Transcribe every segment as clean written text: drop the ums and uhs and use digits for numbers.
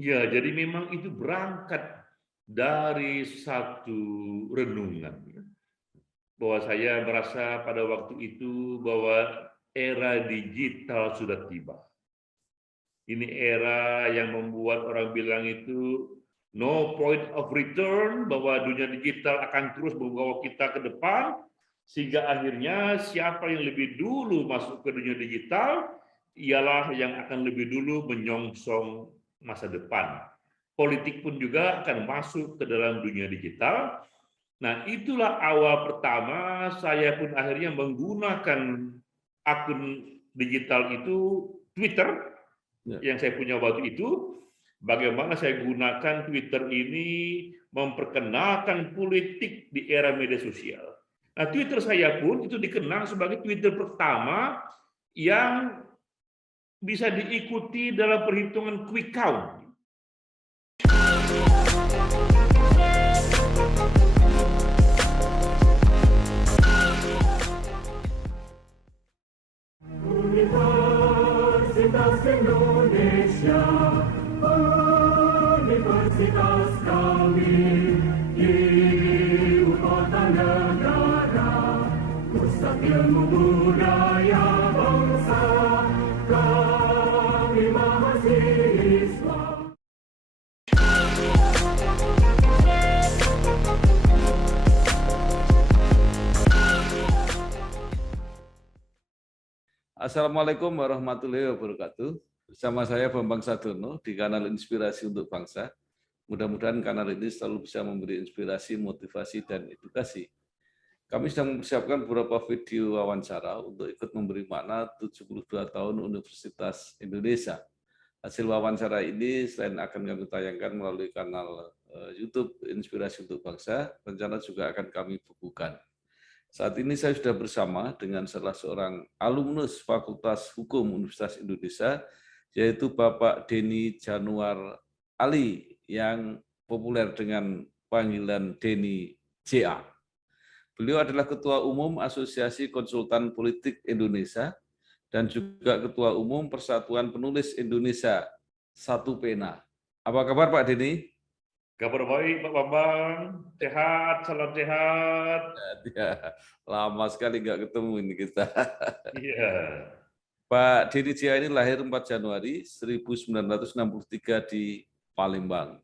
Ya, jadi memang itu berangkat dari satu renungan, ya, bahwa saya merasa pada waktu itu bahwa era digital sudah tiba. Ini era yang membuat orang bilang itu no point of return, bahwa dunia digital akan terus membawa kita ke depan, sehingga akhirnya siapa yang lebih dulu masuk ke dunia digital ialah yang akan lebih dulu menyongsong masa depan. Politik pun juga akan masuk ke dalam dunia digital. Nah, itulah awal pertama saya pun akhirnya menggunakan akun digital itu Twitter Ya. yang saya punya waktu itu. Bagaimana saya gunakan Twitter ini memperkenalkan politik di era media sosial. Nah, Twitter saya pun itu dikenal sebagai Twitter pertama yang bisa diikuti dalam perhitungan quick count. Universitas Indonesia, universitas kami di ibu kota negara, pusat ilmu budaya bangsa, kami mahasiswa. Assalamualaikum warahmatullahi wabarakatuh. Bersama saya Bambang Sadono di kanal Inspirasi untuk Bangsa. Mudah-mudahan kanal ini selalu bisa memberi inspirasi, motivasi, dan edukasi. Kami sedang mempersiapkan beberapa video wawancara untuk ikut memberi makna 72 tahun Universitas Indonesia. Hasil wawancara ini selain akan kami tayangkan melalui kanal YouTube Inspirasi untuk Bangsa, rencana juga akan kami bukukan. Saat ini saya sudah bersama dengan salah seorang alumnus Fakultas Hukum Universitas Indonesia, yaitu Bapak Denny Januar Ali, yang populer dengan panggilan Denny JA. Beliau adalah Ketua Umum Asosiasi Konsultan Politik Indonesia dan juga Ketua Umum Persatuan Penulis Indonesia, Satu Pena. Apa kabar Pak Denny? Kabar baik Pak Bambang, sehat, salam sehat. Ya, lama sekali nggak ketemu ini kita. Iya. Pak Denny Jaya ini lahir 4 Januari 1963 di Palembang.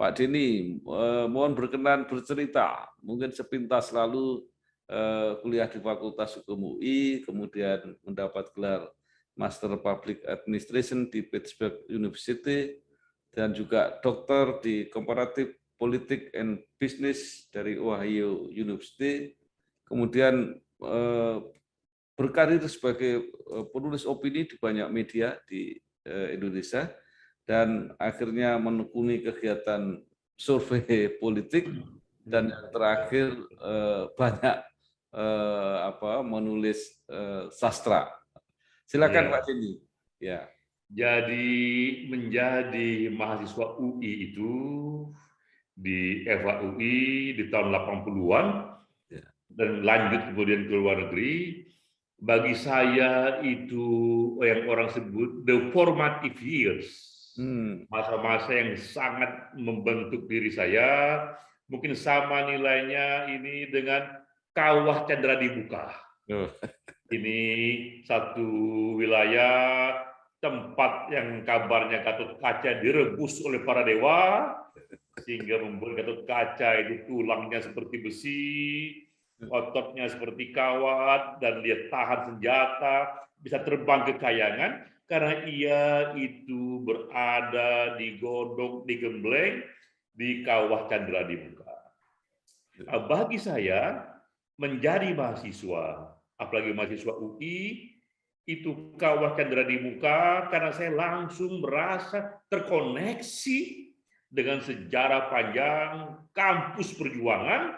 Pak Denny, mohon berkenan bercerita, mungkin sepintas lalu kuliah di Fakultas Hukum UI, kemudian mendapat gelar Master Public Administration di Pittsburgh University, dan juga dokter di Comparative Politics and Business dari Ohio University, kemudian berkarir sebagai penulis opini di banyak media di Indonesia, dan akhirnya menekuni kegiatan survei politik, dan yang terakhir banyak menulis sastra. Silakan Pak Denny. Ya. Jadi menjadi mahasiswa UI itu di FA UI di tahun 80-an dan lanjut kemudian ke luar negeri, bagi saya itu yang orang sebut the formative years, masa-masa yang sangat membentuk diri saya, mungkin sama nilainya ini dengan Kawah Candra di Muka. Ini satu wilayah tempat yang kabarnya Gatot Kaca direbus oleh para dewa, sehingga membuat Gatot Kaca itu tulangnya seperti besi, ototnya seperti kawat, dan dia tahan senjata, bisa terbang ke kayangan, karena ia itu berada di godong, di gembleng, di Kawah Candra di Muka. Bagi saya, menjadi mahasiswa, apalagi mahasiswa UI, itu Kawah Candra di Muka, karena saya langsung merasa terkoneksi dengan sejarah panjang kampus perjuangan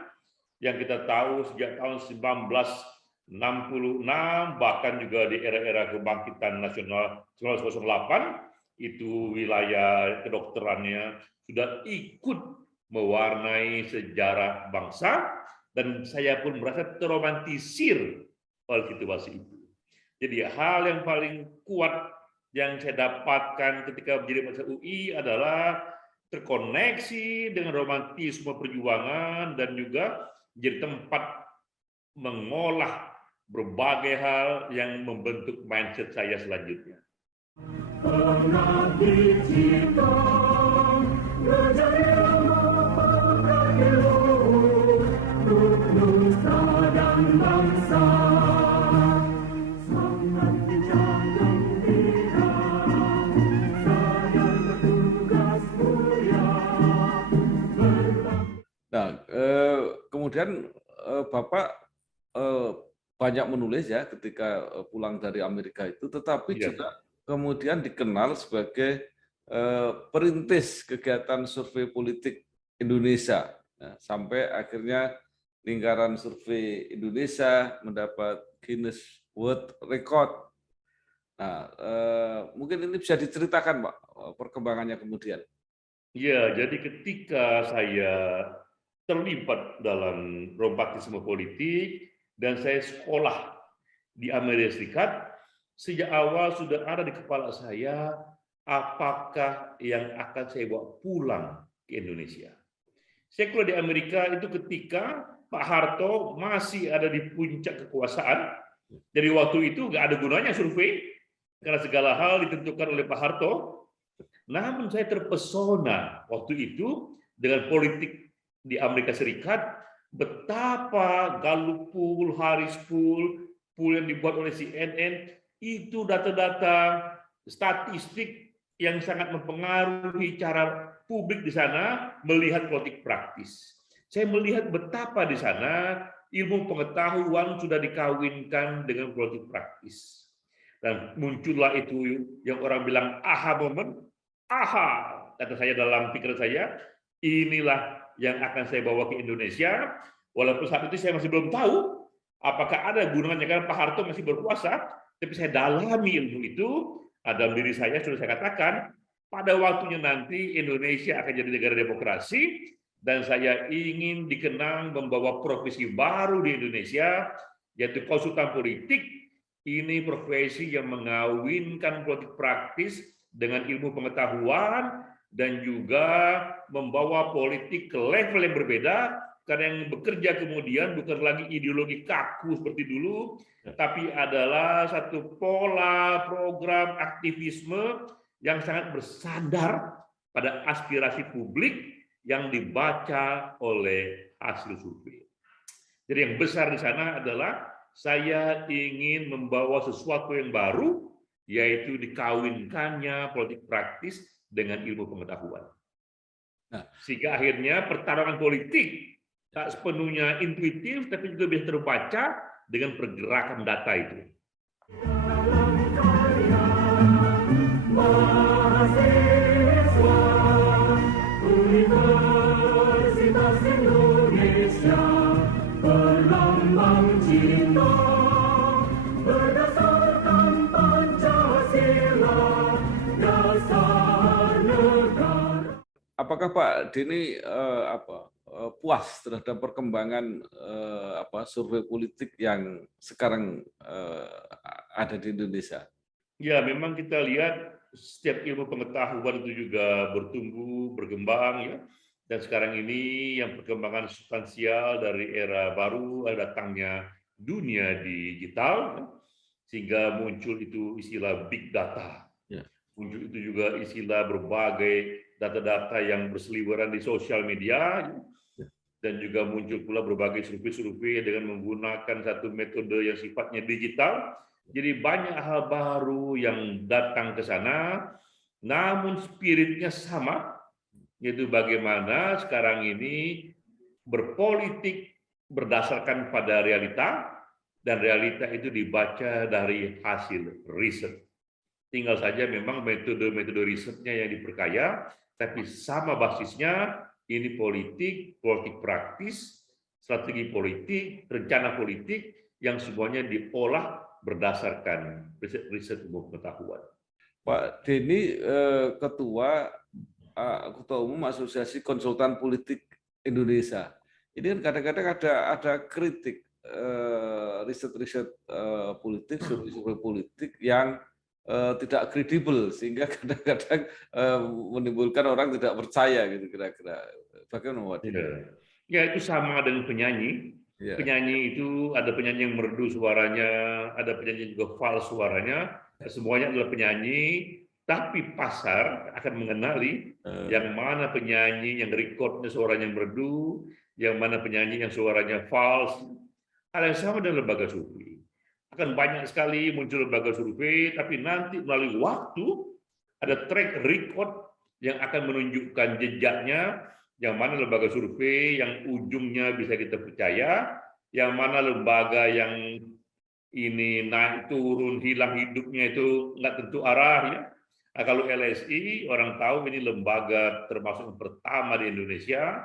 yang kita tahu sejak tahun 1966, bahkan juga di era-era kebangkitan nasional 1908, itu wilayah kedokterannya sudah ikut mewarnai sejarah bangsa, dan saya pun merasa terromantisir oleh situasi itu. Jadi hal yang paling kuat yang saya dapatkan ketika menjadi mahasiswa UI adalah terkoneksi dengan romantisme perjuangan dan juga menjadi tempat mengolah berbagai hal yang membentuk mindset saya selanjutnya. Pengabdi cipta, berjaya memperbagi luhur, untuk nusa dan bangsa. Semangat bincang gembira, sadar bertugas mulia. Nah, kemudian Bapak banyak menulis ya ketika pulang dari Amerika itu, tetapi Iya. juga kemudian dikenal sebagai perintis kegiatan survei politik Indonesia. Nah, sampai akhirnya lingkaran survei Indonesia mendapat Guinness World Record. Nah, mungkin ini bisa diceritakan, Pak, perkembangannya kemudian. Ya, jadi ketika saya terlibat dalam romantisme politik dan saya sekolah di Amerika Serikat, sejak awal sudah ada di kepala saya apakah yang akan saya bawa pulang ke Indonesia. Saya keluar di Amerika itu ketika Pak Harto masih ada di puncak kekuasaan. Jadi waktu itu nggak ada gunanya survei karena segala hal ditentukan oleh Pak Harto. Namun saya terpesona waktu itu dengan politik di Amerika Serikat, betapa Gallup poll, Harris poll yang dibuat oleh CNN, itu data-data statistik yang sangat mempengaruhi cara publik di sana melihat politik praktis. Saya melihat betapa di sana ilmu pengetahuan sudah dikawinkan dengan politik praktis. Dan muncullah itu yang orang bilang aha moment, aha, kata saya dalam pikiran saya, inilah yang akan saya bawa ke Indonesia. Walaupun saat itu saya masih belum tahu apakah ada gunanya karena Pak Harto masih berkuasa, tapi saya dalami ilmu itu. Dalam diri saya sudah saya katakan, pada waktunya nanti Indonesia akan jadi negara demokrasi, dan saya ingin dikenang membawa profesi baru di Indonesia, yaitu konsultan politik. Ini profesi yang mengawinkan politik praktis dengan ilmu pengetahuan dan juga membawa politik ke level yang berbeda, karena yang bekerja kemudian bukan lagi ideologi kaku seperti dulu, tapi adalah satu pola program aktivisme yang sangat bersandar pada aspirasi publik yang dibaca oleh hasil survei. Jadi yang besar di sana adalah saya ingin membawa sesuatu yang baru, yaitu dikawinkannya politik praktis dengan ilmu pengetahuan. Nah, sehingga akhirnya pertarungan politik tak sepenuhnya intuitif, tapi juga bisa terbaca dengan pergerakan data itu. Mahasiswa Universitas Indonesia, berlambang cinta berdasarkan Pancasila, dasar negara. Apakah Pak Denny puas terhadap perkembangan survei politik yang sekarang ada di Indonesia? Ya, memang kita lihat setiap ilmu pengetahuan itu juga bertumbuh, berkembang ya. Dan sekarang ini yang perkembangan substansial dari era baru, datangnya dunia digital, sehingga muncul itu istilah big data. Ya. Muncul itu juga istilah berbagai data-data yang berseliweran di sosial media, dan juga muncul pula berbagai survei-survei dengan menggunakan satu metode yang sifatnya digital. Jadi banyak hal baru yang datang ke sana, namun spiritnya sama, yaitu bagaimana sekarang ini berpolitik berdasarkan pada realita, dan realita itu dibaca dari hasil riset. Tinggal saja memang metode-metode risetnya yang diperkaya, tapi sama basisnya, ini politik praktis, strategi politik, rencana politik, yang semuanya diolah berdasarkan riset ilmu pengetahuan. Pak Denny, Ketua Umum Asosiasi Konsultan Politik Indonesia. Ini kan kadang-kadang ada kritik riset-riset politik, survei politik yang tidak kredibel sehingga kadang-kadang menimbulkan orang tidak percaya gitu kira-kira. Bagaimana Pak? Ya itu sama dengan penyanyi. Ya. Penyanyi itu ada penyanyi yang merdu suaranya, ada penyanyi yang juga fals suaranya. Semuanya adalah penyanyi, tapi pasar akan mengenali yang mana penyanyi yang recordnya suaranya merdu, yang mana penyanyi yang suaranya fals. Hal yang sama dengan lembaga survei. Akan banyak sekali muncul lembaga survei, tapi nanti melalui waktu ada track record yang akan menunjukkan jejaknya, yang mana lembaga survei yang ujungnya bisa kita percaya, yang mana lembaga yang ini naik turun hilang hidupnya itu nggak tentu arahnya. Nah, kalau LSI orang tahu ini lembaga termasuk yang pertama di Indonesia,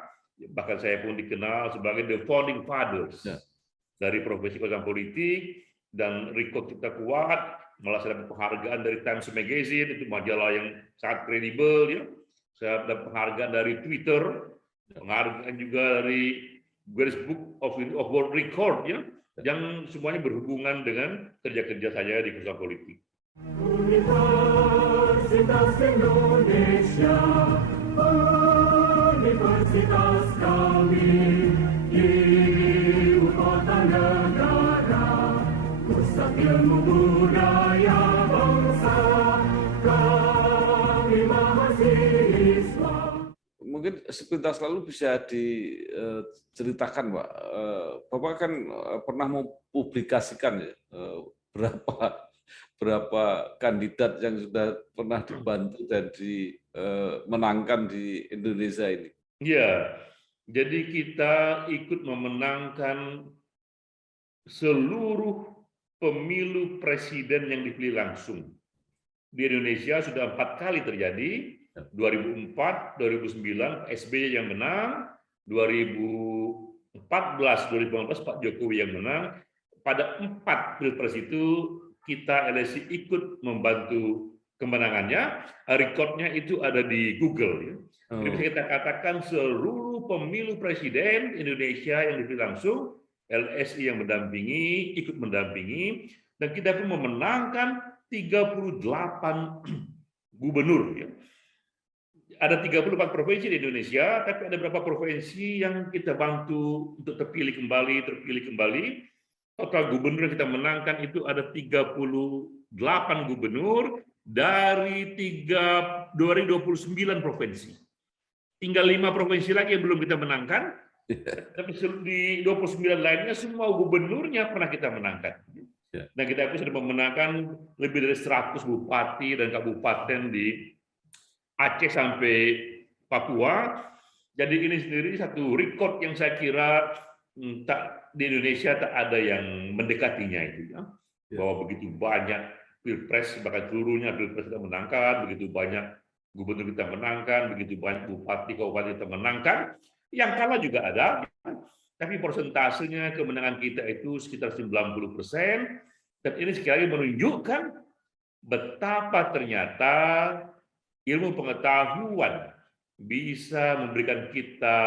bahkan saya pun dikenal sebagai the founding fathers dari profesi konsultan politik, dan record kita kuat, malah saya dapat penghargaan dari Times Magazine, itu majalah yang sangat kredibel ya. Saya dapat penghargaan dari Twitter, penghargaan juga dari Guinness Book of World Record ya, yang semuanya berhubungan dengan kerja-kerja saya di konsultan politik. Universitas Indonesia, universitas kami, ibu kota negara, pusat ilmu budaya bangsa, kami mahasiswa. Mungkin sepintas lalu bisa diceritakan, Pak. Bapak kan pernah mempublikasikan ya, berapa kandidat yang sudah pernah dibantu dan dimenangkan di Indonesia ini. Iya, jadi kita ikut memenangkan seluruh pemilu presiden yang dipilih langsung. Di Indonesia sudah 4 kali terjadi, 2004, 2009 SBY yang menang, 2014, 2015 Pak Jokowi yang menang. Pada 4 pilpres itu kita LSI ikut membantu kemenangannya. Rekodnya itu ada di Google. Ya. Jadi bisa kita katakan seluruh pemilu presiden Indonesia yang dipilih langsung, LSI yang mendampingi, ikut mendampingi, dan kita pun memenangkan 38 gubernur. Ya. Ada 34 provinsi di Indonesia, tapi ada beberapa provinsi yang kita bantu untuk terpilih kembali. Total gubernur yang kita menangkan itu ada 38 gubernur dari 29 provinsi. Tinggal 5 provinsi lagi yang belum kita menangkan, tapi di 29 lainnya semua gubernurnya pernah kita menangkan. Dan kita pun sudah memenangkan lebih dari 100 bupati dan kabupaten di Aceh sampai Papua. Jadi ini sendiri satu rekod yang saya kira di Indonesia tak ada yang mendekatinya itu ya. Bahwa begitu banyak pilpres, bahkan seluruhnya pilpres kita menangkan, begitu banyak gubernur kita menangkan, begitu banyak bupati kabupaten kita menangkan. Yang kalah juga ada, tapi persentasenya kemenangan kita itu sekitar 90%. Dan ini sekali lagi menunjukkan betapa ternyata ilmu pengetahuan bisa memberikan kita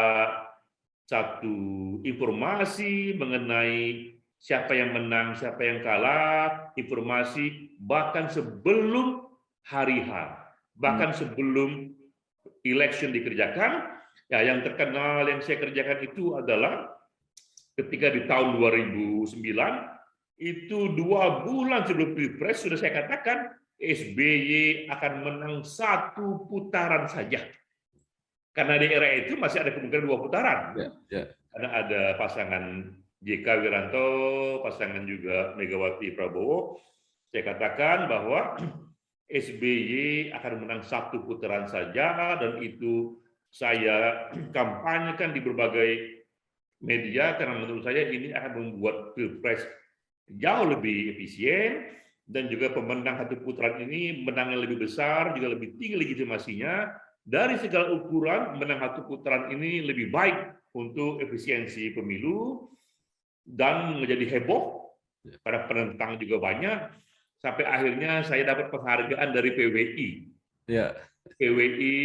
satu informasi mengenai siapa yang menang, siapa yang kalah, informasi bahkan sebelum hari H, bahkan sebelum election dikerjakan. Ya, yang terkenal yang saya kerjakan itu adalah ketika di tahun 2009, itu 2 bulan sebelum Pilpres sudah saya katakan SBY akan menang 1 putaran saja. Karena di era itu masih ada kemungkinan 2 putaran. Karena ada pasangan JK Wiranto, pasangan juga Megawati Prabowo. Saya katakan bahwa SBY akan menang 1 putaran saja, dan itu saya kampanyekan di berbagai media karena menurut saya ini akan membuat Pilpres jauh lebih efisien, dan juga pemenang 1 putaran ini menangnya lebih besar, juga lebih tinggi legitimasinya. Dari segala ukuran, menang 1 putaran ini lebih baik untuk efisiensi pemilu dan menjadi heboh, para penentang juga banyak, sampai akhirnya saya dapat penghargaan dari PWI. PWI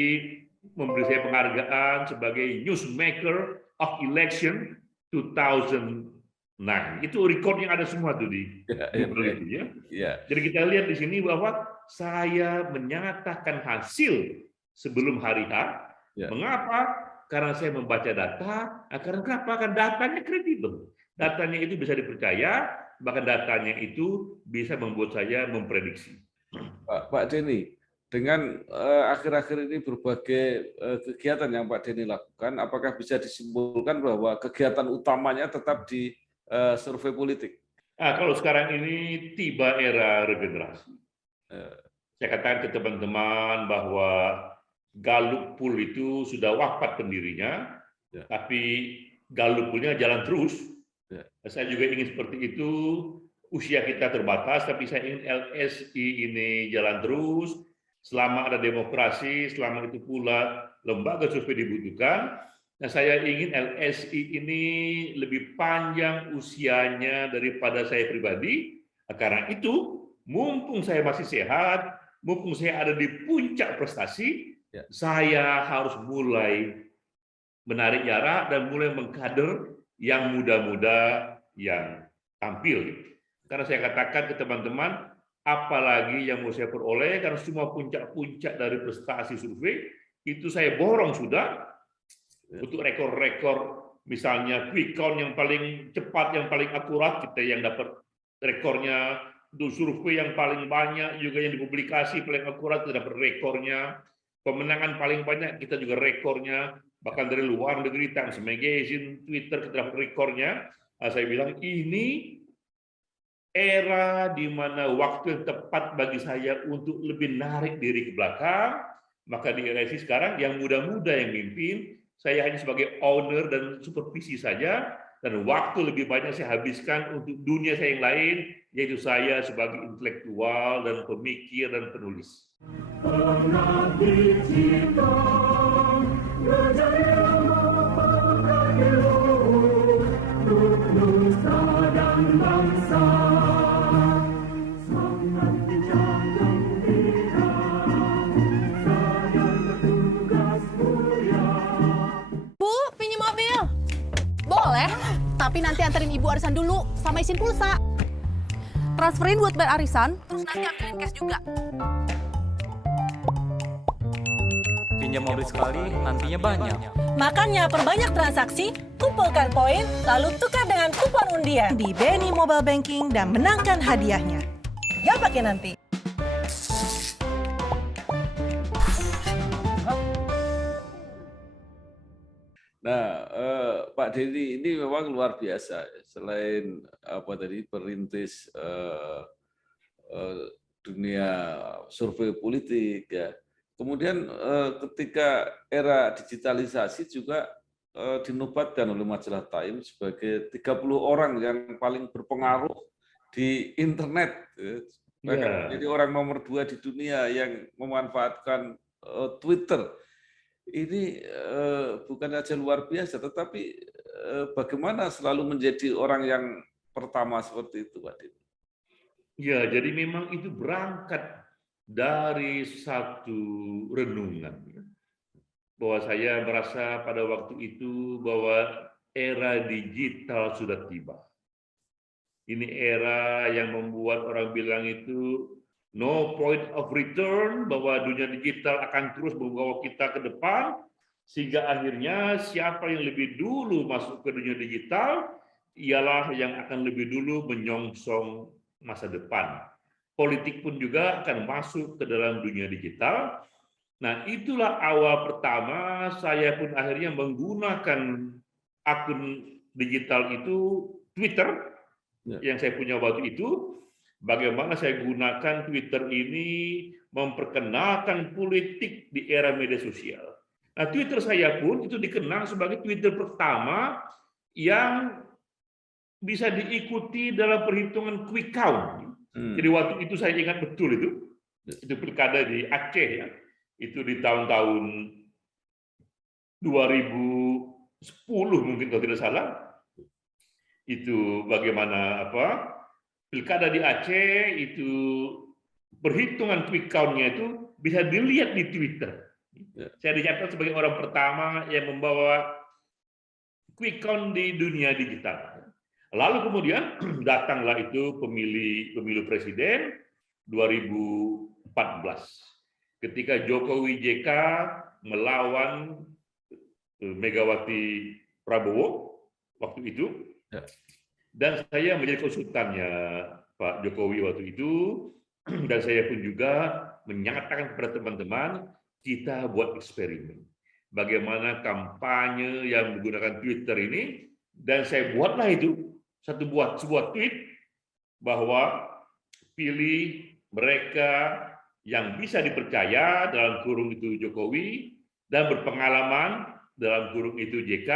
memberi saya penghargaan sebagai Newsmaker of Election 2019. Nah, itu record yang ada semua tuh di Google itu ya. Ya. Jadi kita lihat di sini bahwa saya menyatakan hasil sebelum hari H. Ya. Mengapa? Karena saya membaca data. Karena kenapa? Karena datanya kredibel. Datanya itu bisa dipercaya, bahkan datanya itu bisa membuat saya memprediksi. Pak Denny, dengan akhir-akhir ini berbagai kegiatan yang Pak Denny lakukan, apakah bisa disimpulkan bahwa kegiatan utamanya tetap di survei politik? Kalau sekarang ini tiba era regenerasi. Saya katakan ke teman-teman bahwa Gallup Poll itu sudah wafat pendirinya, tapi Gallup Poll-nya jalan terus. Saya juga ingin seperti itu. Usia kita terbatas, tapi saya ingin LSI ini jalan terus. Selama ada demokrasi, selama itu pula lembaga survei dibutuhkan. Nah, saya ingin LSI ini lebih panjang usianya daripada saya pribadi. Karena itu, mumpung saya masih sehat, mumpung saya ada di puncak prestasi, saya harus mulai menarik jarak dan mulai mengkader yang muda-muda yang tampil. Karena saya katakan ke teman-teman, apalagi yang mau saya peroleh, karena semua puncak-puncak dari prestasi survei, itu saya borong sudah, untuk rekor-rekor, misalnya quick count yang paling cepat, yang paling akurat, kita yang dapat rekornya, untuk survei yang paling banyak, juga yang dipublikasi paling akurat, kita dapat rekornya, pemenangan paling banyak, kita juga rekornya, bahkan dari luar negeri, Times Magazine, Twitter, kita dapat rekornya. Saya bilang, ini era di mana waktu yang tepat bagi saya untuk lebih narik diri ke belakang, maka di era ini sekarang yang muda-muda yang mimpin, saya hanya sebagai owner dan supervisi saja, dan waktu lebih banyak saya habiskan untuk dunia saya yang lain, yaitu saya sebagai intelektual dan pemikir dan penulis. Pengabdi cipta, berjaya membawakan luhur, untuk nusa dan bangsa. Semangat pincang gembira, sadar bertugas mulia. Bu, pinjam mobil. Boleh, tapi nanti anterin ibu arisan dulu sama isin pulsa. Transferin buat bayar arisan, terus nanti ambilin cash juga. Pinjam mobil sekali, nantinya banyak. Makanya perbanyak transaksi, kumpulkan poin, lalu tukar dengan kupon undian di BNI Mobile Banking dan menangkan hadiahnya. Ya pakai nanti. Nah, Pak Denny ini memang luar biasa. Selain perintis dunia survei politik, ya. Kemudian ketika era digitalisasi juga dinobatkan oleh majalah Time sebagai 30 orang yang paling berpengaruh di internet. Jadi orang nomor 2 di dunia yang memanfaatkan Twitter. Ini bukan saja luar biasa, tetapi bagaimana selalu menjadi orang yang pertama seperti itu, Pak Denny? Ya, jadi memang itu berangkat dari satu renungan, bahwa saya merasa pada waktu itu bahwa era digital sudah tiba. Ini era yang membuat orang bilang itu no point of return, bahwa dunia digital akan terus membawa kita ke depan, sehingga akhirnya siapa yang lebih dulu masuk ke dunia digital, ialah yang akan lebih dulu menyongsong masa depan. Politik pun juga akan masuk ke dalam dunia digital. Nah, itulah awal pertama saya pun akhirnya menggunakan akun digital itu, Twitter, yang saya punya waktu itu. Bagaimana saya gunakan Twitter ini memperkenalkan politik di era media sosial. Nah, Twitter saya pun itu dikenal sebagai Twitter pertama yang bisa diikuti dalam perhitungan quick count. Jadi waktu itu saya ingat betul itu pilkada di Aceh ya, itu di tahun-tahun 2010 mungkin kalau tidak salah. Itu bagaimana pilkada di Aceh itu perhitungan quick count-nya itu bisa dilihat di Twitter. Saya dicatat sebagai orang pertama yang membawa quick count di dunia digital. Lalu kemudian datanglah itu pemilu presiden 2014. Ketika Jokowi JK melawan Megawati Prabowo waktu itu, dan saya menjadi konsultannya Pak Jokowi waktu itu, dan saya pun juga menyatakan kepada teman-teman, kita buat eksperimen. Bagaimana kampanye yang menggunakan Twitter ini, dan saya buatlah itu sebuah tweet bahwa pilih mereka yang bisa dipercaya dalam kurung itu Jokowi dan berpengalaman dalam kurung itu JK.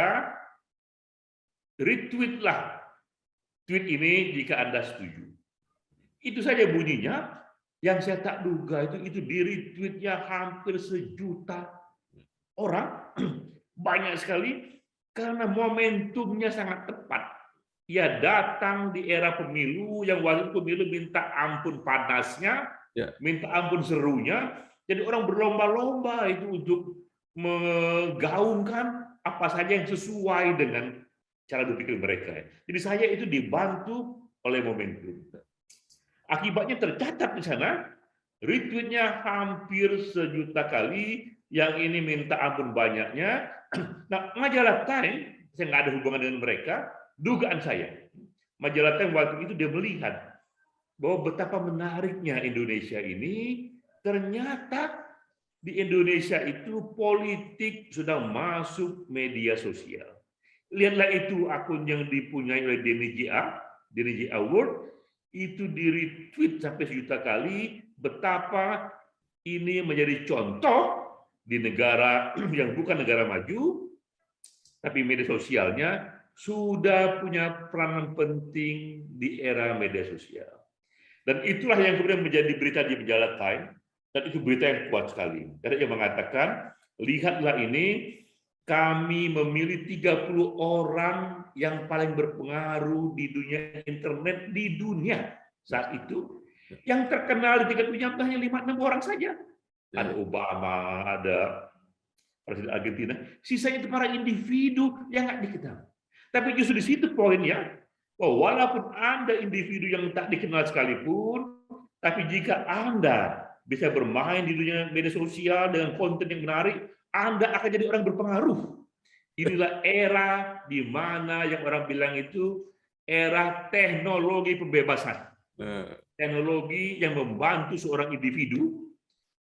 Retweetlah tweet ini jika Anda setuju. Itu saja bunyinya. Yang saya tak duga itu di retweetnya hampir 1 juta orang. Banyak sekali karena momentumnya sangat tepat. Ia datang di era pemilu yang waktu pemilu minta ampun panasnya, minta ampun serunya. Jadi orang berlomba-lomba itu untuk menggaungkan apa saja yang sesuai dengan cara berpikir mereka. Jadi saya itu dibantu oleh momentum. Akibatnya tercatat di sana, retweetnya hampir 1 juta kali, yang ini minta ampun banyaknya. Nah, majalah Time, saya nggak ada hubungan dengan mereka, dugaan saya, majalah Time waktu itu dia melihat bahwa betapa menariknya Indonesia ini, ternyata di Indonesia itu politik sudah masuk media sosial. Lihatlah itu akun yang dipunyai oleh Denny JA World, itu di-retweet sampai 1 juta kali, betapa ini menjadi contoh di negara yang bukan negara maju, tapi media sosialnya sudah punya peranan penting di era media sosial. Dan itulah yang kemudian menjadi berita di majalah Time, dan itu berita yang kuat sekali. Karena dia mengatakan, lihatlah ini, kami memilih 30 orang yang paling berpengaruh di dunia internet di dunia saat itu. Yang terkenal di tingkat dunia hanya 5-6 orang saja. Ada Obama, ada Presiden Argentina. Sisanya itu para individu yang nggak dikenal. Tapi justru di situ poinnya, walaupun Anda individu yang tak dikenal sekalipun, tapi jika Anda bisa bermain di dunia media sosial dengan konten yang menarik, Anda akan jadi orang berpengaruh. Inilah era di mana yang orang bilang itu era teknologi pembebasan. Teknologi yang membantu seorang individu.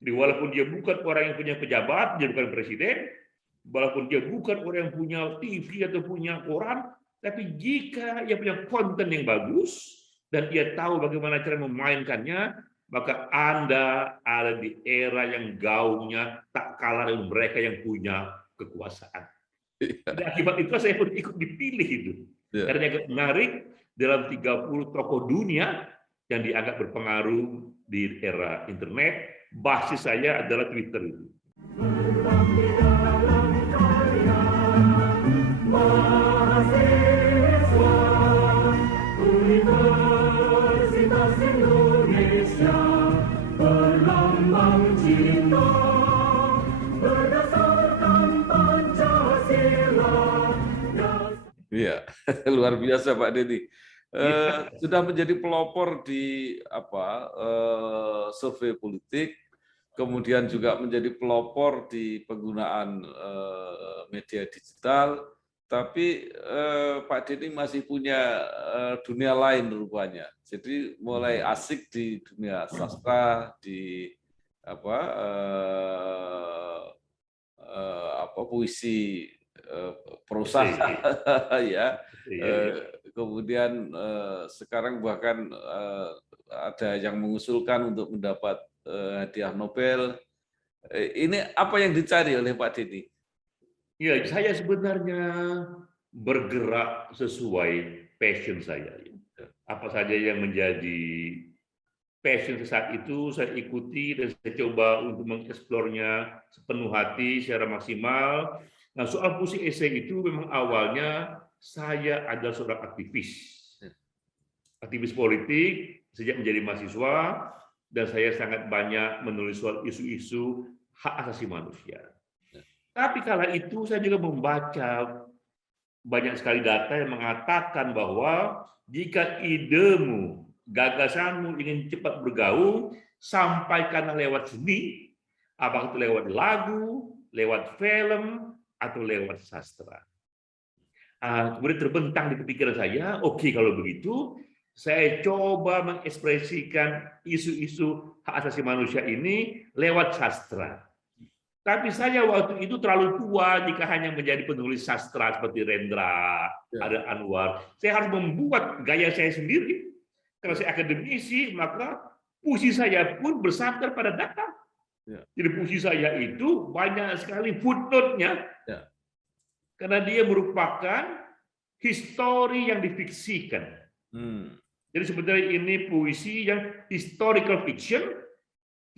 Jadi walaupun dia bukan orang yang punya pejabat, dia bukan presiden, walaupun dia bukan orang yang punya TV atau punya koran, tapi jika ia punya konten yang bagus dan ia tahu bagaimana cara memainkannya, maka Anda ada di era yang gaungnya tak kalah dengan mereka yang punya kekuasaan. Dan akibat itu saya pun ikut dipilih itu. Karena yang menarik dalam 30 tokoh dunia yang dianggap berpengaruh di era internet, basis saya adalah Twitter itu. Mahasiswa Universitas Indonesia berlambang cinta berdasarkan Pancasila. Iya, luar biasa Pak Denny. Sudah menjadi pelopor di survei politik, kemudian juga menjadi pelopor di penggunaan media digital, tapi Pak Denny masih punya dunia lain rupanya. Jadi mulai asik di dunia sastra, di puisi, prosa, ya. Kemudian sekarang bahkan ada yang mengusulkan untuk mendapat hadiah Nobel. Ini apa yang dicari oleh Pak Denny? Ya, saya sebenarnya bergerak sesuai passion saya. Apa saja yang menjadi passion saat itu saya ikuti dan saya coba untuk mengeksplornya sepenuh hati secara maksimal. Nah, soal puisi esai itu memang awalnya saya adalah seorang aktivis politik sejak menjadi mahasiswa, dan saya sangat banyak menulis soal isu-isu hak asasi manusia. Tapi kala itu saya juga membaca banyak sekali data yang mengatakan bahwa jika idemu, gagasanmu ingin cepat bergaung, sampaikanlah lewat seni, apakah itu lewat lagu, lewat film, atau lewat sastra. Kemudian terbentang di pikiran saya, oke, kalau begitu, saya coba mengekspresikan isu-isu hak asasi manusia ini lewat sastra. Tapi saya waktu itu terlalu tua jika hanya menjadi penulis sastra seperti Rendra, ada Anwar. Saya harus membuat gaya saya sendiri. Kalau saya akademisi, maka puisi saya pun bersandar pada data. Jadi puisi saya itu banyak sekali footnote-nya. Karena dia merupakan histori yang difiksikan. Jadi sebenarnya ini puisi yang historical fiction,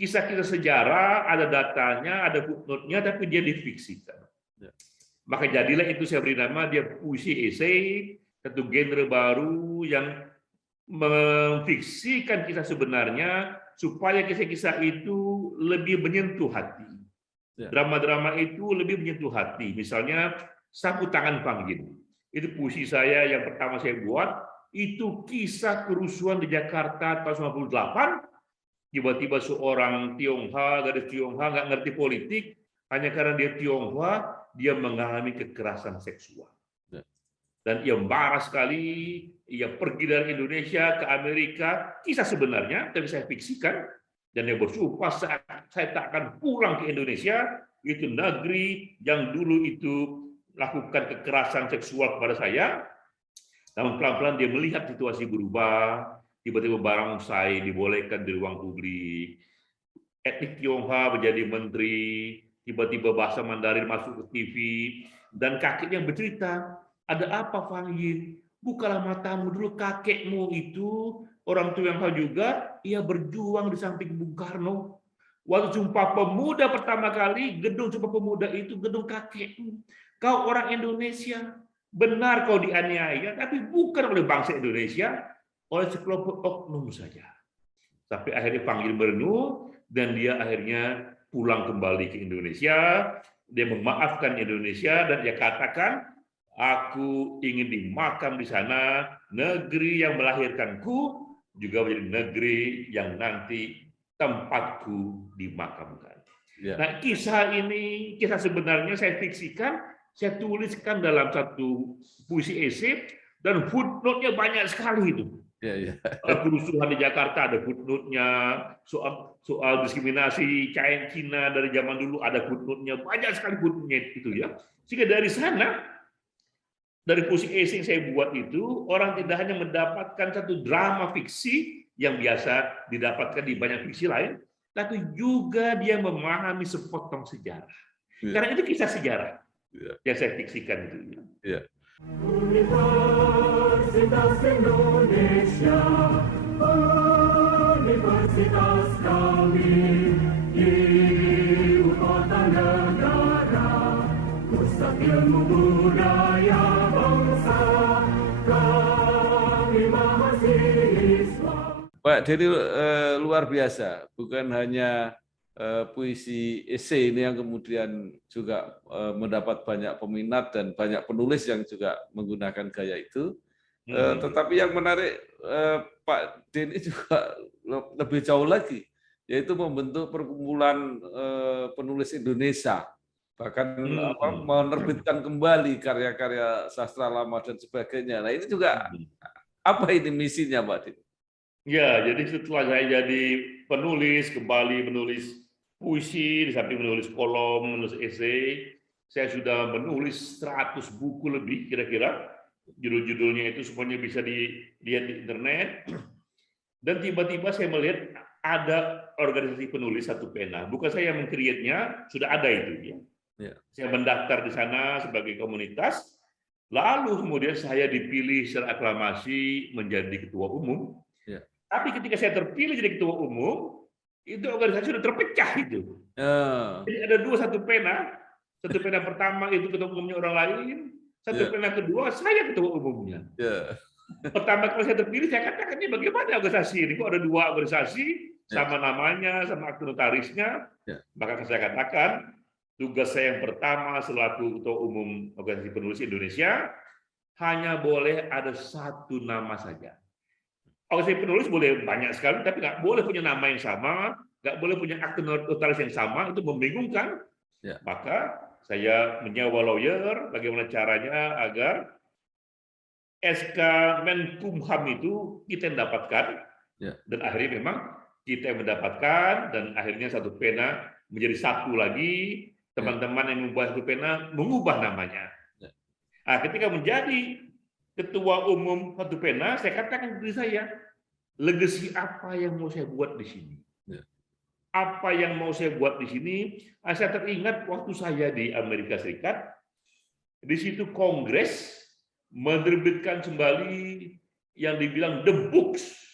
kisah-kisah sejarah, ada datanya, ada footnote-nya, tapi dia difiksikan. Maka jadilah itu saya beri nama dia puisi esai, satu genre baru yang memfiksikan kisah sebenarnya supaya kisah-kisah itu lebih menyentuh hati. Drama-drama itu lebih menyentuh hati. Misalnya Sapu Tangan Panggil. Itu puisi saya yang pertama saya buat, itu kisah kerusuhan di Jakarta tahun 98. Tiba-tiba seorang Tionghoa, gadis Tionghoa nggak ngerti politik, hanya karena dia Tionghoa, dia mengalami kekerasan seksual. Dan ia marah sekali, ia pergi dari Indonesia ke Amerika, kisah sebenarnya, tapi saya fiksikan, dan dia bersumpah saya tak akan pulang ke Indonesia, itu negeri yang dulu itu lakukan kekerasan seksual kepada saya. Namun pelan-pelan dia melihat situasi berubah, tiba-tiba barongsai dibolehkan di ruang publik, etnik Tionghoa menjadi menteri, tiba-tiba bahasa Mandarin masuk ke TV, dan kakeknya bercerita, ada apa Fang Yin? Bukalah matamu dulu, kakekmu itu orang Tionghoa juga, ia berjuang di samping Bung Karno. Waktu Sumpah Pemuda pertama kali, gedung Sumpah Pemuda itu gedung kakekmu. Kau orang Indonesia, benar kau dianiaya, tapi bukan oleh bangsa Indonesia, oleh sekelompok oknum saja. Sampai akhirnya panggil merenung, dan dia akhirnya pulang kembali ke Indonesia. Dia memaafkan Indonesia, dan dia katakan, aku ingin dimakam di sana, negeri yang melahirkanku, juga menjadi negeri yang nanti tempatku dimakamkan. Nah, kisah ini, kisah sebenarnya saya fiksikan, saya tuliskan dalam satu puisi esai, dan footnote-nya banyak sekali itu. Kerusuhan di Jakarta ada footnote-nya, soal diskriminasi Cina dari zaman dulu ada footnote-nya, banyak sekali footnote-nya itu ya. Sehingga dari sana, dari puisi esai yang saya buat itu, orang tidak hanya mendapatkan satu drama fiksi yang biasa didapatkan di banyak fiksi lain, tapi juga dia memahami sepotong sejarah. Karena itu kisah sejarah yang saya fiksikan itu. Universitas Indonesia, universitas kami, ibu kota negara, pusat ilmu budaya bangsa, kami mahasiswa. Pak Denny luar biasa, bukan hanya puisi esai ini yang kemudian juga mendapat banyak peminat dan banyak penulis yang juga menggunakan gaya itu. Tetapi yang menarik Pak Denny juga lebih jauh lagi, yaitu membentuk perkumpulan penulis Indonesia, bahkan menerbitkan kembali karya-karya sastra lama dan sebagainya. Nah ini juga apa ini misinya Pak Denny? Ya, jadi setelah saya jadi penulis, kembali menulis puisi, di samping menulis kolom, menulis esai, saya sudah menulis 100 buku lebih kira-kira. Judul-judulnya itu semuanya bisa dilihat di internet. Dan tiba-tiba saya melihat ada organisasi penulis Satu Pena. Bukan saya yang meng-create-nya, sudah ada itu. Ya. Saya mendaftar di sana sebagai komunitas, lalu kemudian saya dipilih secara aklamasi menjadi ketua umum. Tapi ketika saya terpilih jadi ketua umum, itu organisasi sudah terpecah itu. Jadi ada Satu Pena. Satu Pena pertama itu ketua umumnya orang lain, Satu Pena kedua saya ketua umumnya. Pertama kali saya terpilih, saya katakan ini bagaimana organisasi ini? Kok ada 2 organisasi, sama namanya, sama akte notarisnya. Maka saya katakan, tugas saya yang pertama selaku ketua umum organisasi penulis Indonesia, hanya boleh ada satu nama saja. Kalau saya penulis boleh banyak sekali, tapi nggak boleh punya nama yang sama, nggak boleh punya akte notaris yang sama, itu membingungkan. Ya. Maka saya menyewa lawyer, bagaimana caranya agar SK Menkumham itu kita yang dapatkan, Ya. dan akhirnya memang kita yang mendapatkan, dan akhirnya satu pena menjadi satu lagi, teman-teman yang membuat satu pena mengubah namanya. Ya. Nah, ketika menjadi ketua umum satu pena, saya katakan ke diri saya, legacy apa yang mau saya buat di sini? Ya. Apa yang mau saya buat di sini? Saya teringat waktu saya di Amerika Serikat, di situ Kongres menerbitkan kembali yang dibilang the books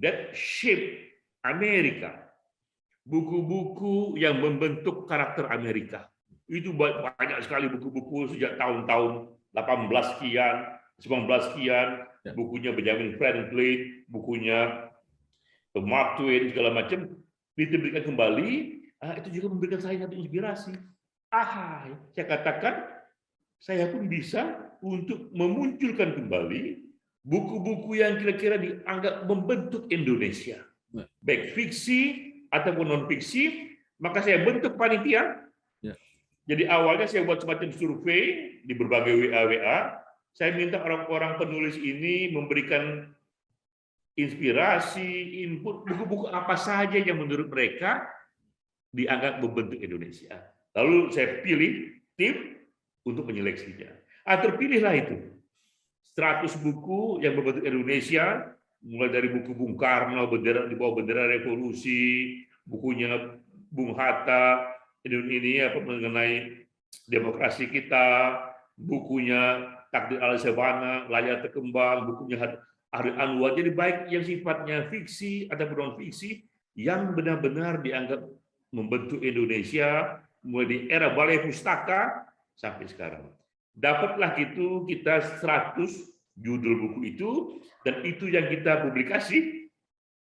that shape Amerika. Buku-buku yang membentuk karakter Amerika. Itu banyak sekali buku-buku sejak tahun-tahun 18 sekian, 19 sekian, bukunya Benjamin Franklin, bukunya Mark Twain, segala macam, diterbitkan kembali. Itu juga memberikan saya satu inspirasi. Saya katakan, saya pun bisa untuk memunculkan kembali buku-buku yang kira-kira dianggap membentuk Indonesia. Baik fiksi ataupun non-fiksi, maka saya bentuk panitia. Jadi awalnya saya buat semacam survei di berbagai WA. Saya minta orang-orang penulis ini memberikan inspirasi, input, buku-buku apa saja yang menurut mereka dianggap membentuk Indonesia. Lalu saya pilih tim untuk menyeleksinya. Terpilihlah itu. 100 buku yang membentuk Indonesia, mulai dari buku Bung Karno, di bawah bendera revolusi, bukunya Bung Hatta, ini mengenai demokrasi kita, bukunya Takdir Al-Sabana, Layar Terkembang, bukunya Hari Anwar. Jadi baik yang sifatnya fiksi ataupun non-fiksi yang benar-benar dianggap membentuk Indonesia mulai di era Balai Pustaka sampai sekarang. Dapatlah itu kita 100 judul buku itu, dan itu yang kita publikasi.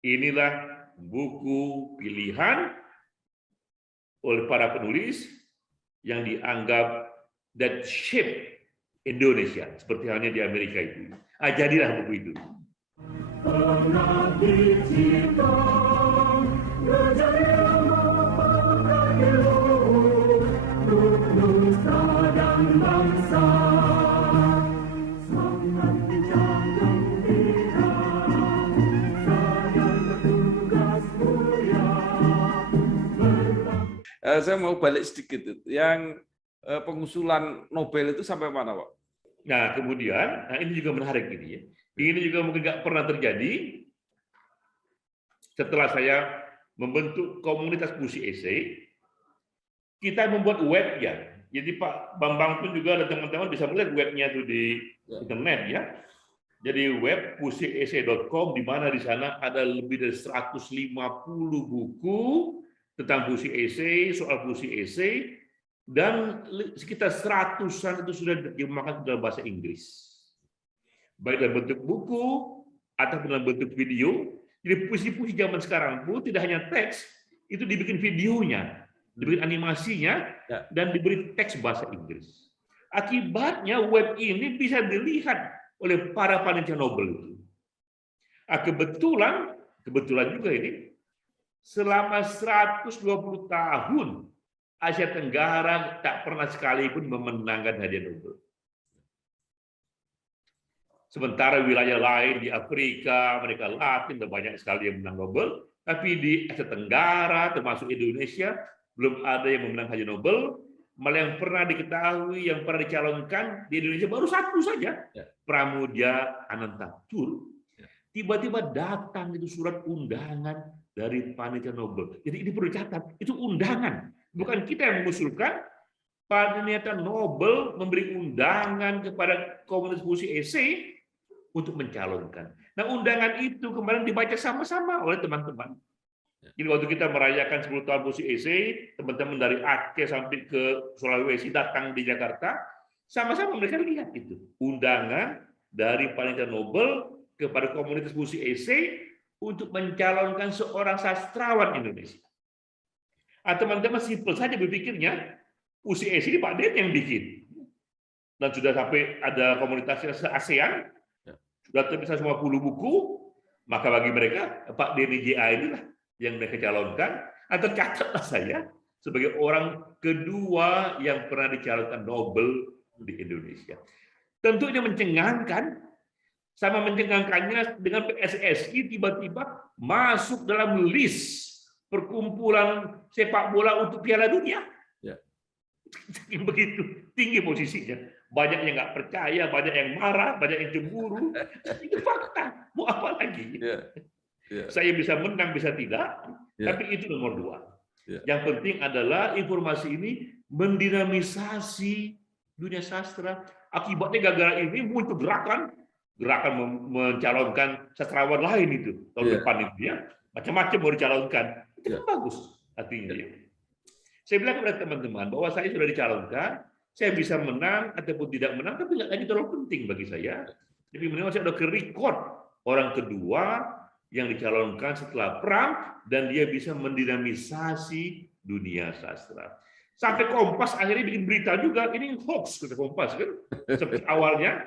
Inilah buku pilihan oleh para penulis yang dianggap that shape Indonesia, seperti halnya di Amerika itu. Jadilah buku itu. Pernah dicipta berjaya membangun untuk nusa dan bangsa. Semangat bincang gembira, sadar bertugas mulia. Saya mau balik sedikit itu. Yang pengusulan Nobel itu sampai mana, Pak? Nah, kemudian, ini juga menarik ini ya. Ini juga mungkin nggak pernah terjadi setelah saya membentuk komunitas puisi esai. Kita membuat webnya. Jadi Pak Bambang pun juga ada teman-teman bisa melihat webnya itu di internet ya. Jadi web puisiesai.com, di mana di sana ada lebih dari 150 buku tentang puisi esai, soal puisi esai, dan sekitar 100-an itu sudah diterjemahkan dalam bahasa Inggris. Baik dalam bentuk buku ataupun dalam bentuk video. Jadi puisi-puisi zaman sekarang pun tidak hanya teks, itu dibikin videonya, dibikin animasinya, dan diberi teks bahasa Inggris. Akibatnya web ini bisa dilihat oleh para panitia Nobel itu. Kebetulan juga ini, selama 120 tahun Asia Tenggara tak pernah sekalipun memenangkan hadiah Nobel. Sementara wilayah lain di Afrika, Amerika Latin, ada banyak sekali yang menang Nobel, tapi di Asia Tenggara, termasuk Indonesia, belum ada yang memenang hadiah Nobel. Malah yang pernah diketahui, yang pernah dicalonkan di Indonesia baru satu saja, Pramudia Anantatur. Tiba-tiba datang itu surat undangan dari panitia Nobel. Jadi ini perlu dicatat, itu undangan. Bukan kita yang mengusulkan, panitia Nobel memberi undangan kepada komunitas puisi esai untuk mencalonkan. Nah, undangan itu kemarin dibaca sama-sama oleh teman-teman. Jadi waktu kita merayakan 10 tahun puisi esai, teman-teman dari Aceh sampai ke Sulawesi datang di Jakarta, sama-sama mereka lihat itu. Undangan dari panitia Nobel kepada komunitas puisi esai untuk mencalonkan seorang sastrawan Indonesia. Teman-teman simpel saja berpikirnya, puisi esai ini Pak Det yang bikin. dan sudah sampai ada komunitasnya se-ASEAN, sudah terbit 150 buku, maka bagi mereka Pak Denny JA inilah yang mereka calonkan. Atau catatlah saya sebagai orang kedua yang pernah dicalonkan Nobel di Indonesia. Tentu ini mencengangkan, sama mencengangkannya dengan PSSI tiba-tiba masuk dalam list perkumpulan sepak bola untuk Piala Dunia. Begitu tinggi posisinya, banyak yang nggak percaya, banyak yang marah, banyak yang cemburu. Itu fakta, mau apa lagi? Saya bisa menang, bisa tidak, tapi itu nomor 2. Yang penting adalah informasi ini mendinamisasi dunia sastra. Akibatnya gara-gara ini muncul gerakan mencalonkan sastrawan lain itu tahun depan itu ya, macam-macam mau dicalonkan. Itu kan bagus artinya. Saya bilang kepada teman-teman bahwa saya sudah dicalonkan, saya bisa menang ataupun tidak menang, tapi nggak lagi terlalu penting bagi saya. Jadi minimal saya sudah ke-record orang kedua yang dicalonkan setelah perang, dan dia bisa mendinamisasi dunia sastra. Sampai Kompas akhirnya bikin berita juga, ini hoax kata Kompas kan, seperti awalnya.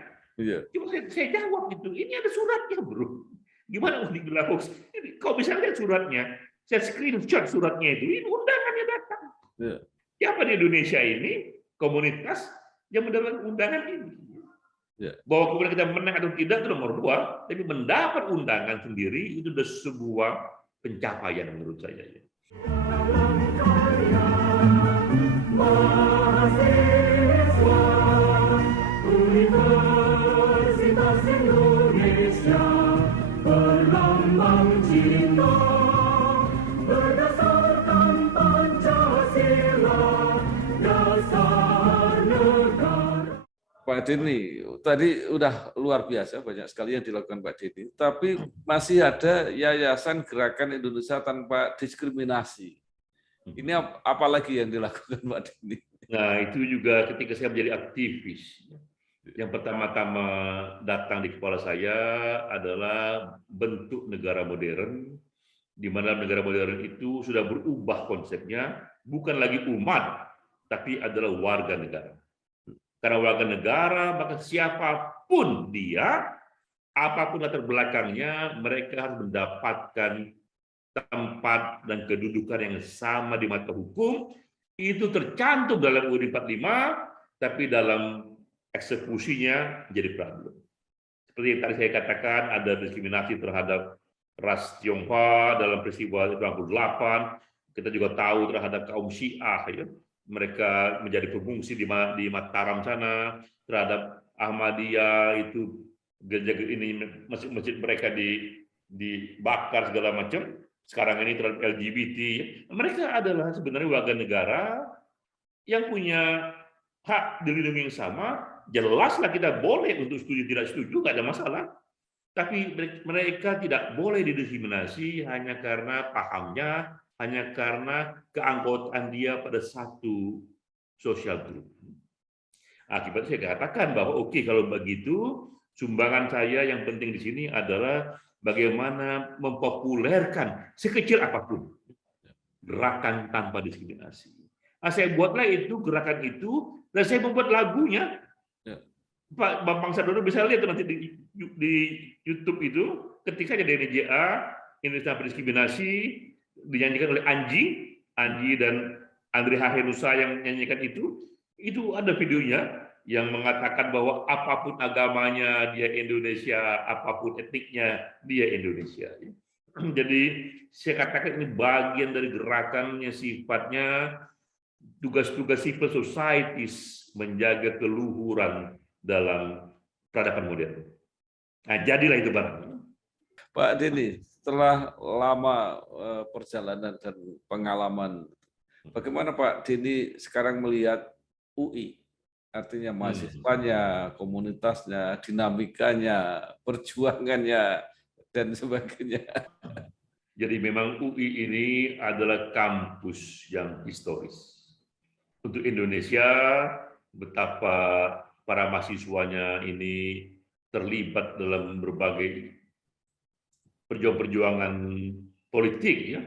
Cuma saya jawab gitu, ini ada suratnya bro. Gimana mau dibilang hoax? Kau bisa lihat suratnya, saya screenshot suratnya itu, ini undangannya datang. Siapa di Indonesia ini komunitas yang mendapatkan undangan ini? Bahwa kemudian kita menang atau tidak itu nomor 2, tapi mendapat undangan sendiri itu sudah sebuah pencapaian menurut saya. Mahasiswa Universitas Indonesia berlambang cinta berdasarkan Pancasila, dasar negara. Pak Denny, tadi udah luar biasa banyak sekali yang dilakukan Pak Denny, tapi masih ada Yayasan Gerakan Indonesia Tanpa Diskriminasi. Ini apa lagi yang dilakukan Pak Denny? Nah, itu juga ketika saya menjadi aktivis. Yang pertama-tama datang di kepala saya adalah bentuk negara modern, di mana negara modern itu sudah berubah konsepnya, bukan lagi umat, tapi adalah warga negara. Karena warga negara, maka siapapun dia, apapun latar belakangnya, mereka harus mendapatkan tempat dan kedudukan yang sama di mata hukum. Itu tercantum dalam UUD 45, tapi dalam eksekusinya jadi problem. Seperti yang tadi saya katakan, ada diskriminasi terhadap ras Tionghoa dalam peristiwa 98. Kita juga tahu terhadap kaum Syiah, ya. Mereka menjadi pengungsi di Mataram sana, terhadap Ahmadiyah itu ini masjid mereka dibakar segala macam. Sekarang ini terhadap LGBT, mereka adalah sebenarnya warga negara yang punya hak dilindungi yang sama. Jelaslah kita boleh untuk setuju tidak setuju, nggak ada masalah. Tapi mereka tidak boleh didiskriminasi hanya karena pahamnya, hanya karena keanggotaan dia pada satu social group. Akibatnya saya katakan bahwa oke, kalau begitu sumbangan saya yang penting di sini adalah bagaimana mempopulerkan sekecil apapun gerakan tanpa diskriminasi. Nah, saya buatlah itu gerakan itu, dan saya membuat lagunya. Pak Bambang Sadono bisa lihat nanti di YouTube itu, ketika ada DNJA Indonesia Tanpa Diskriminasi dinyanyikan oleh Anji dan Andre Hahenusa yang nyanyikan itu ada videonya yang mengatakan bahwa apapun agamanya dia Indonesia, apapun etniknya dia Indonesia. Jadi saya katakan ini bagian dari gerakannya, sifatnya tugas-tugas civil societies menjaga keluhuran dalam peradaban modern. Nah, jadilah itu Bang. Pak Denny, setelah lama perjalanan dan pengalaman, bagaimana Pak Denny sekarang melihat UI? Artinya mahasiswanya, komunitasnya, dinamikanya, perjuangannya, dan sebagainya. Jadi memang UI ini adalah kampus yang historis. Untuk Indonesia, betapa para mahasiswanya ini terlibat dalam berbagai perjuangan politik, ya.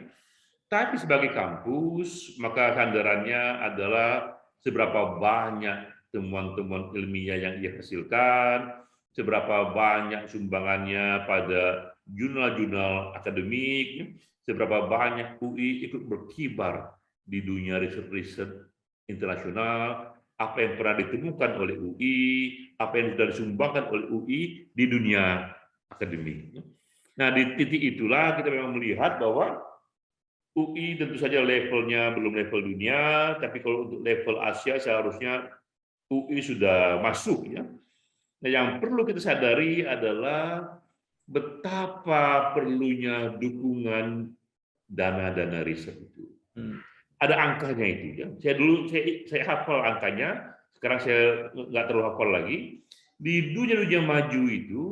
Tapi sebagai kampus, maka sandarannya adalah seberapa banyak temuan-temuan ilmiah yang ia hasilkan, seberapa banyak sumbangannya pada jurnal-jurnal akademik, seberapa banyak UI ikut berkibar di dunia riset-riset internasional, apa yang pernah ditemukan oleh UI, apa yang sudah disumbangkan oleh UI di dunia akademik. Nah, di titik itulah kita memang melihat bahwa UI tentu saja levelnya belum level dunia, tapi kalau untuk level Asia seharusnya UI sudah masuk ya. Nah, yang perlu kita sadari adalah betapa perlunya dukungan dana-dana riset itu. Ada angkanya itu ya. Saya hafal angkanya, sekarang saya nggak terlalu hafal lagi. Di dunia-dunia maju itu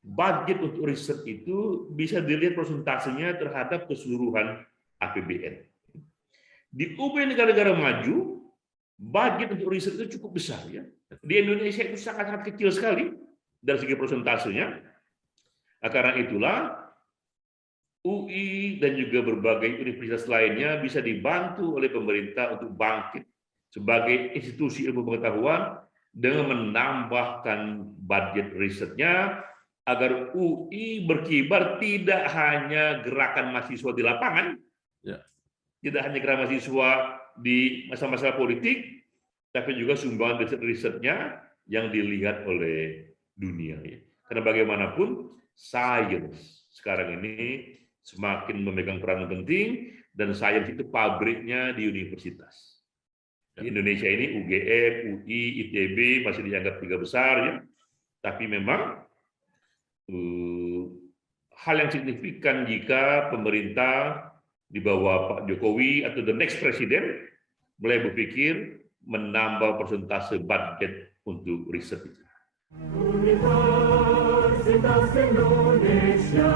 budget untuk riset itu bisa dilihat persentasenya terhadap keseluruhan APBN. Di negara-negara maju, budget untuk riset itu cukup besar ya. Di Indonesia itu sangat-sangat kecil sekali dari segi persentasenya. Nah, karena itulah UI dan juga berbagai universitas lainnya bisa dibantu oleh pemerintah untuk bangkit sebagai institusi ilmu pengetahuan dengan menambahkan budget risetnya agar UI berkibar tidak hanya gerakan mahasiswa di lapangan, tidak hanya gerakan mahasiswa di masa-masa politik, tapi juga sumbangan riset-risetnya yang dilihat oleh dunia. Karena bagaimanapun, sains sekarang ini semakin memegang peran penting, dan sains itu pabriknya di universitas. Di Indonesia ini UGM, UI, ITB masih dianggap 3 besar, ya. Tapi memang hal yang signifikan jika pemerintah di bawah Pak Jokowi atau the next presiden mulai berpikir menambah persentase budget untuk riset itu. Universitas Indonesia,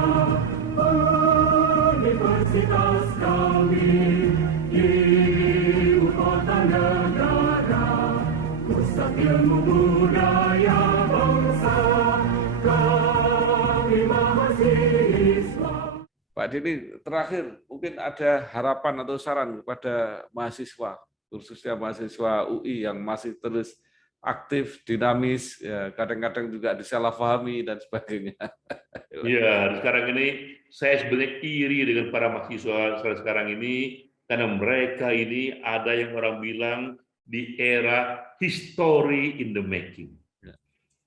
universitas kami, ibu kota negara, pusat ilmu budaya bangsa, kami mahasiswa. Pak Dini, terakhir mungkin ada harapan atau saran kepada mahasiswa, khususnya mahasiswa UI yang masih terus aktif, dinamis, ya, kadang-kadang juga disalahpahami dan sebagainya. Ya, sekarang ini saya sebenarnya iri dengan para mahasiswa sekarang ini karena mereka ini ada yang orang bilang di era history in the making.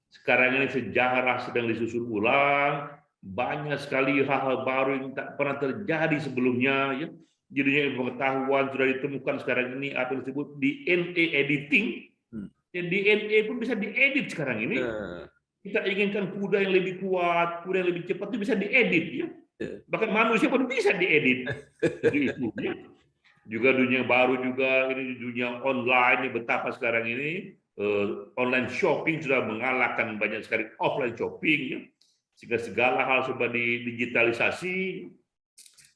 Sekarang ini sejarah sedang disusun ulang, banyak sekali hal-hal baru yang tak pernah terjadi sebelumnya. Ya. Di dunia pengetahuan sudah ditemukan sekarang ini apa yang disebut DNA editing. DNA pun bisa diedit sekarang ini. Kita inginkan kuda yang lebih kuat, kuda yang lebih cepat itu bisa diedit, ya. Bahkan manusia pun bisa diedit. Jadi itu, ya. Juga dunia baru juga ini dunia online, betapa sekarang ini online shopping sudah mengalahkan banyak sekali offline shopping, ya. Sehingga segala hal sudah digitalisasi.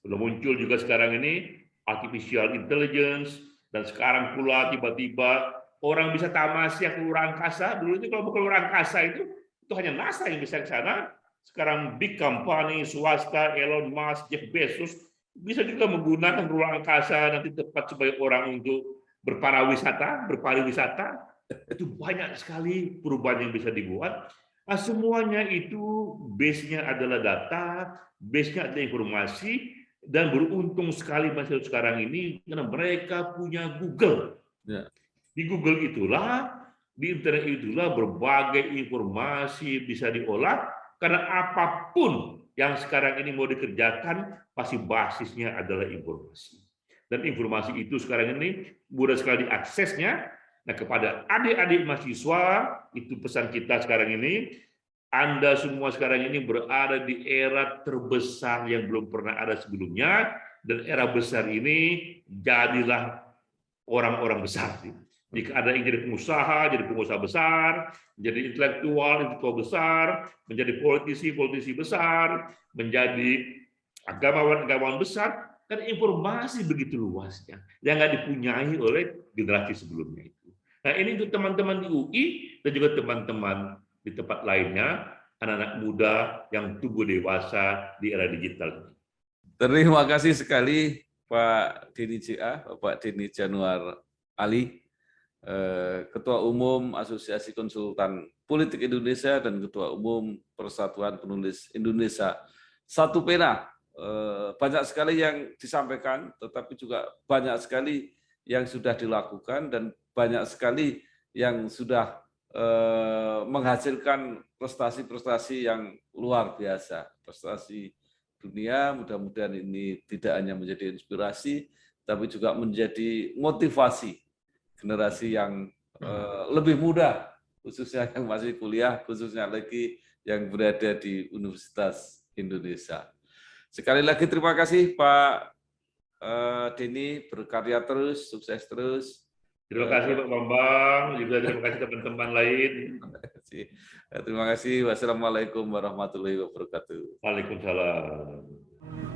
Sudah muncul juga sekarang ini artificial intelligence, dan sekarang pula tiba-tiba orang bisa tamasya keluar angkasa. Dulu itu kalau mau keluar angkasa itu hanya NASA yang bisa ke sana. Sekarang big company, swasta, Elon Musk, Jeff Bezos, bisa juga menggunakan ruang angkasa nanti tepat sebagai orang untuk berpariwisata. Itu banyak sekali perubahan yang bisa dibuat. Nah, semuanya itu base-nya adalah data, base-nya adalah informasi, dan beruntung sekali masyarakat sekarang ini karena mereka punya Google. Di Google itulah, di internet itulah berbagai informasi bisa diolah, karena apapun yang sekarang ini mau dikerjakan pasti basisnya adalah informasi. Dan informasi itu sekarang ini mudah sekali diaksesnya. Nah, kepada adik-adik mahasiswa, itu pesan kita sekarang ini, Anda semua sekarang ini berada di era terbesar yang belum pernah ada sebelumnya, dan era besar ini jadilah orang-orang besar. Jika ada yang jadi pengusaha besar, menjadi intelektual besar, menjadi politisi besar, menjadi agamawan besar, kan informasi begitu luasnya yang nggak dipunyai oleh generasi sebelumnya itu. Nah, ini untuk teman-teman di UI dan juga teman-teman di tempat lainnya, anak-anak muda yang tumbuh dewasa di era digital. Terima kasih sekali Pak Dini JA, Bapak Dini Januar Ali, Ketua Umum Asosiasi Konsultan Politik Indonesia dan Ketua Umum Persatuan Penulis Indonesia. Satu pena, banyak sekali yang disampaikan, tetapi juga banyak sekali yang sudah dilakukan dan banyak sekali yang sudah menghasilkan prestasi-prestasi yang luar biasa. Prestasi dunia, mudah-mudahan ini tidak hanya menjadi inspirasi, tapi juga menjadi motivasi generasi yang lebih muda, khususnya yang masih kuliah, khususnya lagi yang berada di Universitas Indonesia. Sekali lagi terima kasih Pak Denny, berkarya terus, sukses terus. Terima kasih Pak Bambang, juga terima kasih teman-teman lain. Terima kasih. Wassalamualaikum warahmatullahi wabarakatuh. Waalaikumsalam.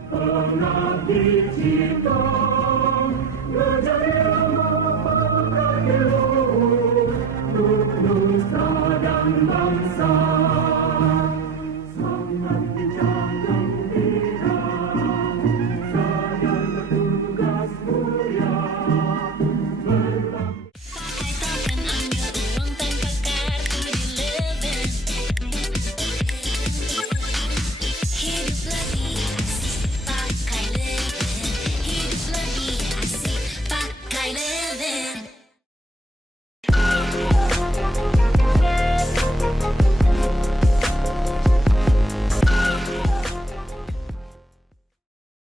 Pernah dicipta menjadi lama